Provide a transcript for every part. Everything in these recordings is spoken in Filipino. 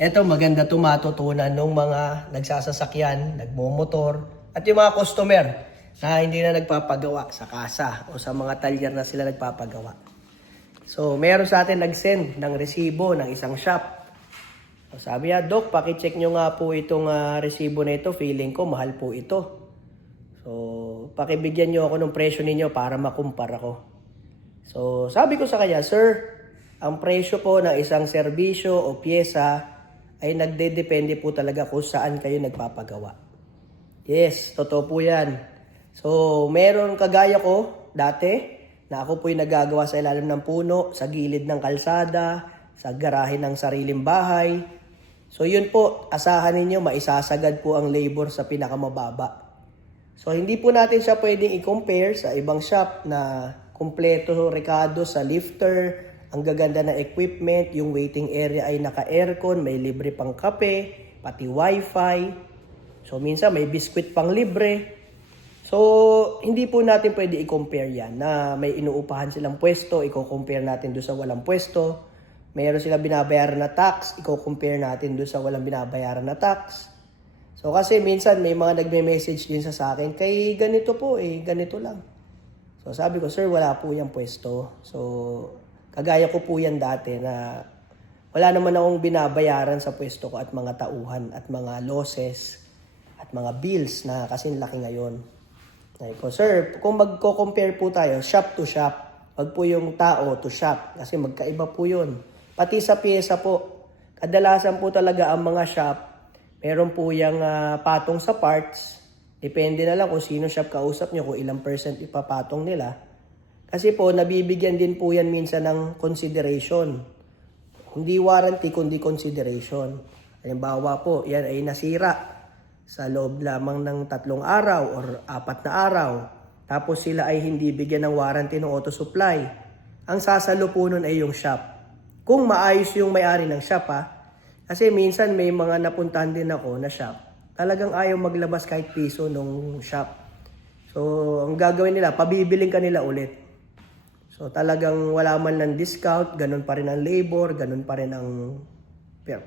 Eto, maganda to matutunan ng mga nagsasasakyan, nagmomotor, at yung mga customer na hindi na nagpapagawa sa kasa o sa mga talyer na sila nagpapagawa. So, meron sa atin nag-send ng resibo ng isang shop. So, sabi niya, Doc, pakicheck nyo nga po itong ah, resibo na ito. Feeling ko, mahal po ito. So, pakibigyan nyo ako ng presyo ninyo para makumpara ko. So, sabi ko sa kanya, Sir, ang presyo po ng isang serbisyo o pyesa ay nagdedepende po talaga kung saan kayo nagpapagawa. Yes, totoo po yan. So, meron kagaya ko dati na ako po'y nagagawa sa ilalim ng puno, sa gilid ng kalsada, sa garahe ng sariling bahay. So, yun po, asahan ninyo, maisasagad po ang labor sa pinakamababa. So, hindi po natin siya pwedeng i-compare sa ibang shop na kumpleto rekado sa lifter, ang gaganda ng equipment, yung waiting area ay naka-aircon, may libre pang kape, pati wifi. So, minsan may biskwit pang libre. So, hindi po natin pwede i-compare yan na may inuupahan silang pwesto, i-compare natin doon sa walang pwesto. Mayroon sila binabayaran na tax, i-compare natin doon sa walang binabayaran na tax. So kasi minsan may mga nagme-message din sa akin, kay ganito po eh, ganito lang. So sabi ko, sir, wala po yung pwesto. So kagaya ko po yan dati na wala naman akong binabayaran sa pwesto ko at mga tauhan at mga losses at mga bills na kasing laki ngayon. Sabi ko, sir, kung magko-compare po tayo, shop to shop, wag po yung tao to shop kasi magkaiba po yun. Pati sa pyesa po, kadalasan po talaga ang mga shop Meron po yung ah, patong sa parts. Depende na lang kung sino shop kausap nyo, kung ilang percent ipapatong nila. Kasi po, nabibigyan din po yan minsan ng consideration. Hindi warranty, kundi consideration. Halimbawa po, yan ay nasira sa loob lamang ng tatlong araw or apat na araw. Tapos sila ay hindi bigyan ng warranty ng auto supply. Ang sasalo po nun ay yung shop. Kung maayos yung may-ari ng shop ha, kasi minsan may mga napuntahan din ako na shop. Talagang ayaw maglabas kahit piso nung shop. So, ang gagawin nila, pabibiling ka nila ulit. So, talagang wala man lang discount, ganun pa rin ang labor, ganun pa rin ang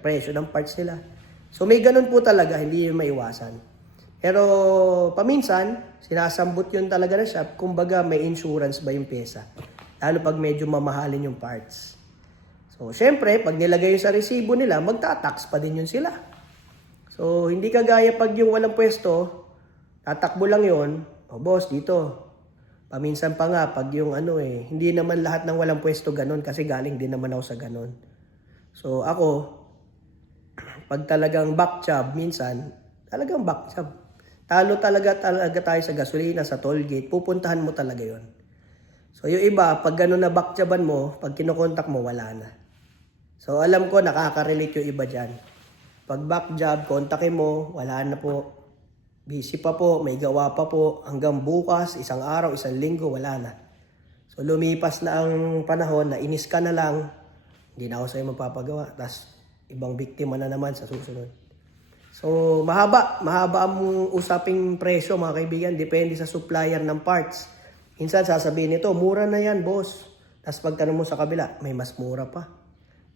presyo ng parts nila. So, may ganun po talaga, hindi yun maiwasan. Pero, paminsan, sinasambot yun talaga ng shop, kumbaga may insurance ba yung pyesa. Lalo pag medyo mamahalin yung parts. So, syempre, pag nilagay yun sa resibo nila, magtatax pa din yun sila. So, hindi kagaya pag yung walang pwesto, tatakbo lang yun, o boss, dito. Paminsan pa nga, pag yung ano eh, hindi naman lahat ng walang pwesto ganun kasi galing din naman ako sa ganun. So, ako, pag talagang back job, minsan, talagang back job. Talo talaga talaga tayo sa gasolina, sa toll gate, pupuntahan mo talaga yon. So yung iba, pag gano'n na back joban mo, pag kinokontak mo, wala na. So alam ko, nakaka-relate yung iba dyan. Pag back job, kontakin mo, wala na po. Busy pa po, may gawa pa po. Hanggang bukas, isang araw, isang linggo, wala na. So lumipas na ang panahon na inis ka na lang, hindi na ako sa'yo magpapagawa. Tapos ibang biktima na naman sa susunod. So mahaba, mahaba ang usaping presyo mga kaibigan. Depende sa supplier ng parts. Minsan sasabihin nito, mura na yan boss. Tapos pagtanong mo sa kabila, may mas mura pa.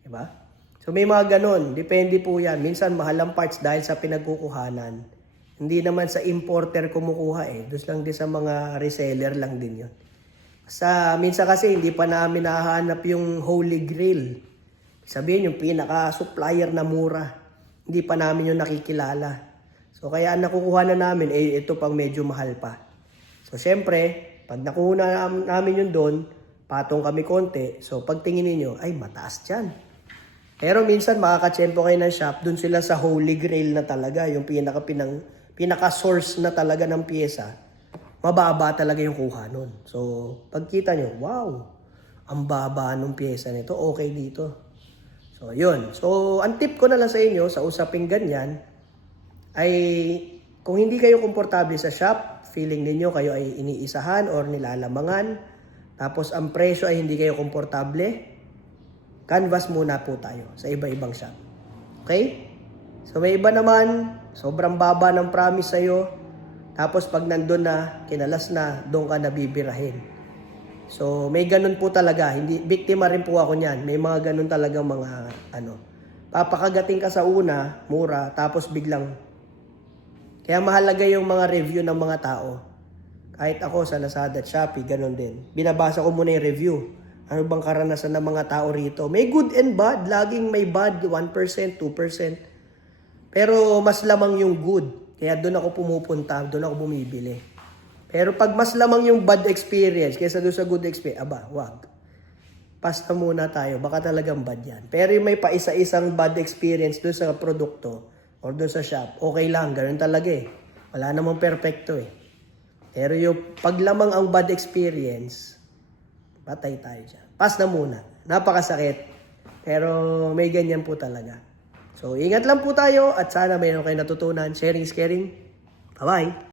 Diba? So may mga ganon, depende po yan. Minsan mahal ang parts dahil sa pinagkukuhanan. Hindi naman sa importer kumukuha eh. Doon lang din sa mga reseller lang din yun. Sa minsan kasi hindi pa namin nahanap yung holy grail. Sabihin yung pinaka-supplier na mura. Hindi pa namin yung nakikilala. So kaya nakukuha na namin, eh ito pang medyo mahal pa. So syempre, pag nakuha na nam- namin yun doon, patong kami konti. So pag tingin ninyo, ay mataas dyan. Pero minsan makakachempo kayo ng shop, dun sila sa holy grail na talaga, yung pinaka pinang pinaka source na talaga ng pyesa. Mababa talaga yung kuha nun. So, pagkita nyo, wow, ang baba ng pyesa nito, okay dito. So, yun. So, ang tip ko na lang sa inyo, sa usaping ganyan, ay kung hindi kayo komportable sa shop, feeling ninyo kayo ay iniisahan or nilalamangan, tapos ang presyo ay hindi kayo komportable, canvas muna po tayo sa iba-ibang shop. Okay? So may iba naman, sobrang baba ng promise sa'yo, tapos pag nandun na, kinalas na, doon ka nabibirahin. So may ganun po talaga, hindi biktima rin po ako niyan. May mga ganun talaga mga ano. papakagating ka sa una, mura, tapos biglang. Kaya mahalaga yung mga review ng mga tao. Kahit ako sa Lazada Shopee, ganun din. Binabasa ko muna yung review. Ano bang karanasan ng mga tao rito? May good and bad. Laging may bad, 1%, 2%. Pero mas lamang yung good. Kaya doon ako pumupunta, doon ako bumibili. Pero pag mas lamang yung bad experience kaysa doon sa good experience, aba, wag. Pasta muna tayo, baka talagang bad yan. Pero yung may paisa-isang bad experience doon sa produkto or doon sa shop, okay lang, ganun talaga eh. Wala namang perfecto eh. Pero yung paglamang ang bad experience, patay tayo dyan. Pass na muna. Napakasakit. Pero may ganyan po talaga. So, ingat lang po tayo at sana mayroon kayo natutunan. Sharing is caring. Bye-bye!